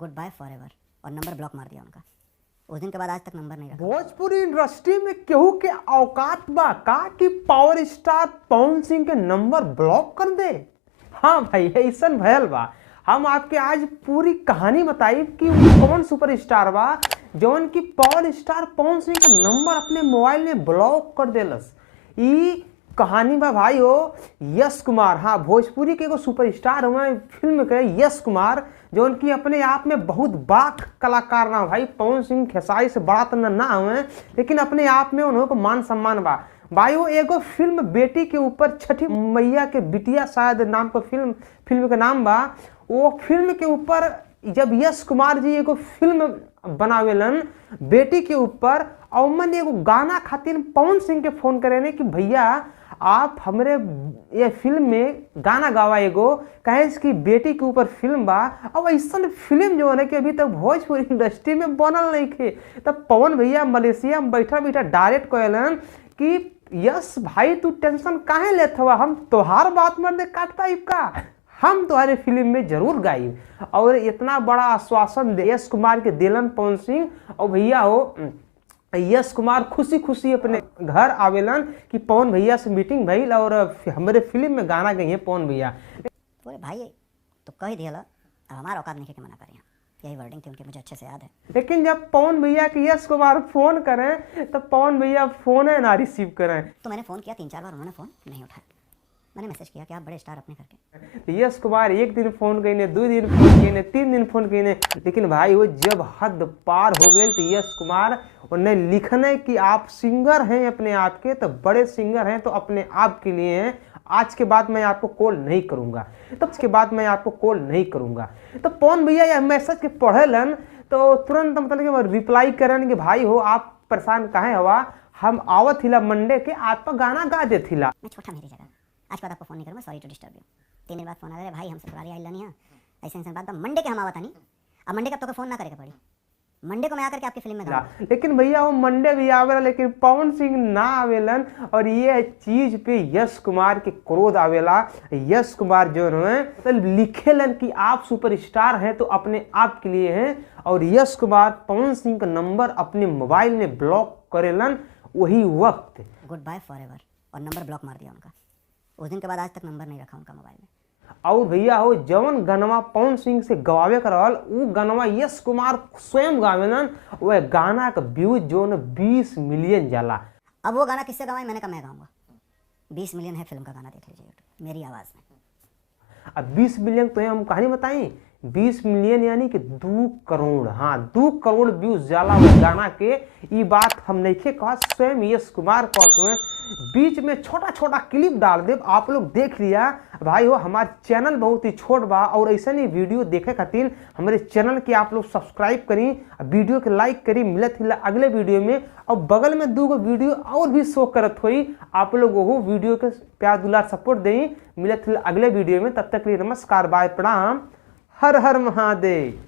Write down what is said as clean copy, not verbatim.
Good bye for ever और number block मार दिया उनका। उस दिन के बाद आज तक नंबर नहीं रखा। भोजपुरी इंडस्ट्री में केहू के औकात बा का कि पावर स्टार पवन सिंह के नंबर ब्लॉक कर दे। हाँ भाई, ऐसा भयल बा। हम आपके आज पूरी कहानी बताई कि कौन सुपरस्टार बा जौन की पावर स्टार पवन सिंह का नंबर अपने मोबाइल में ब्लॉक कर देलस। ई कहानी बा भाई हो यश कुमार। हाँ, भोजपुरी के एगो सुपरस्टार हुआ फिल्म के यश कुमार, जो उनकी अपने आप में बहुत बड़ा कलाकार ना भाई। पवन सिंह खेसारी से बड़ा तो ना हुए, लेकिन अपने आप में उन्होंने को मान सम्मान बा भाई। वो एगो फिल्म बेटी के ऊपर छठी मैया के बिटिया शायद नाम का फिल्म का नाम बा। वो फिल्म के ऊपर जब यश कुमार जी एगो फिल्म बनावेलन बेटी के ऊपर, और मन एगो गाना खातिर पवन सिंह के फोन करे कि भैया आप हमारे ये फिल्म में गाना गावा एगो, कहे इसकी बेटी के ऊपर फिल्म बा। अब ऐसा फिल्म जो है कि अभी तक भोजपुरी इंडस्ट्री में बनल नहीं थे। तब पवन भैया मलेशिया में बैठा डायरेक्ट कहलन कि यस भाई तू टेंशन काहे लेत हवा, हम तोहार बात मर्दे काट पाइब का, हम तुम्हारे फिल्म में जरूर गाई। और इतना बड़ा आश्वासन यश कुमार के दिलन पवन सिंह। और भैया हो यश कुमार खुशी खुशी अपने घर आवेलन कि पवन भैया से मीटिंग भइल और हमारे फिल्म में गाना गई है पवन भैया। तो भाई तो कह दिया, अब हमारा औकात नहीं है कि मना करें। यही वर्डिंग थी उनकी, मुझे अच्छे से याद है। लेकिन जब पवन भैया के यश कुमार फोन करें तब पवन भैया फोन है ना रिसीव करें। तो मैंने फ़ोन किया 3-4 बार, उन्होंने फ़ोन नहीं उठाया। मैंने मैसेज किया कि आप बड़े स्टार अपने घर के। तो यश कुमार एक दिन फोन कईने, 2 दिन फोन कईने, 3 दिन फोन कईने, लेकिन भाई वो जब हद पार हो गए तो यश कुमार उन्हें लिखने कि आप सिंगर हैं अपने आप के, तो बड़े सिंगर हैं तो अपने आप के लिए हैं। आज के बाद मैं आपको कॉल नहीं करूंगा, तब इसके बाद मैं आपको कॉल नहीं करूंगा। तो पवन भैया यह मैसेज के पढ़ेलन तो तुरंत मतलब कि रिप्लाई करें कि भाई हो आप परेशान काहे हवा, हम आवत हिला मंडे के आप पर गाना गा दे थिला। मैं छोटा मेरी जगह, आज के बाद आपको फ़ोन नहीं करूँगा, सॉरी टू डिस्टर्ब यू। 3 दिन बाद फ़ोन आ गया, भाई हमसे तुम्हारी आई लानी है ऐसे बात। मंडे के हम आवत नहीं, अब मंडे का तो फ़ोन ना करे पड़ी, मंडे को मैं आकर के आपकी फिल्म में गाऊंगा। लेकिन भैया वो मंडे भी आवेला, लेकिन पवन सिंह ना आवेलन। और ये चीज पे यश कुमार के क्रोध आवेला। यश कुमार जो है तो लिखेलन कि आप सुपरस्टार हैं तो अपने आप के लिए हैं। और यश कुमार पवन सिंह का नंबर अपने मोबाइल में ब्लॉक करेलन वही वक्त। गुड बाय फॉर एवर और नंबर ब्लॉक मार दिया उनका। उस दिन के बाद आज तक नंबर नहीं रखा उनका मोबाइल में। और भैया हो जवन गनवा पवन सिंह से गवावे करल वो गनवा यश कुमार स्वयं गावेलन। वह गाना का व्यूज जो न 20 मिलियन जाला। अब वो गाना किससे गवाए, मैंने कहा मैं गाऊंगा। 20 मिलियन है फिल्म का गाना, देख लीजिए यूट्यूब मेरी आवाज़ में। अब 20 मिलियन तो हम कहानी बताएं, 20 मिलियन यानी कि 2 करोड़। हाँ, 2 करोड़ व्यूज जाला वो गाना के। ये बात हम नहीं कहा, स्वयं यश कुमार कहते हैं। बीच में छोटा छोटा क्लिप डाल दे, आप लोग देख लिया भाई हो। हमारे चैनल बहुत ही छोट बा और ऐसा नहीं वीडियो देखे खातिर हमारे चैनल के आप लोग सब्सक्राइब करी, वीडियो के लाइक करी। मिलत हिला अगले वीडियो में, और बगल में 2 वीडियो और भी शो करत हुई। आप लोगों को वीडियो के प्यार दुलार सपोर्ट दें। मिलत हिला अगले वीडियो में, तब तक के लिए नमस्कार, बाय, प्रणाम, हर हर महादेव।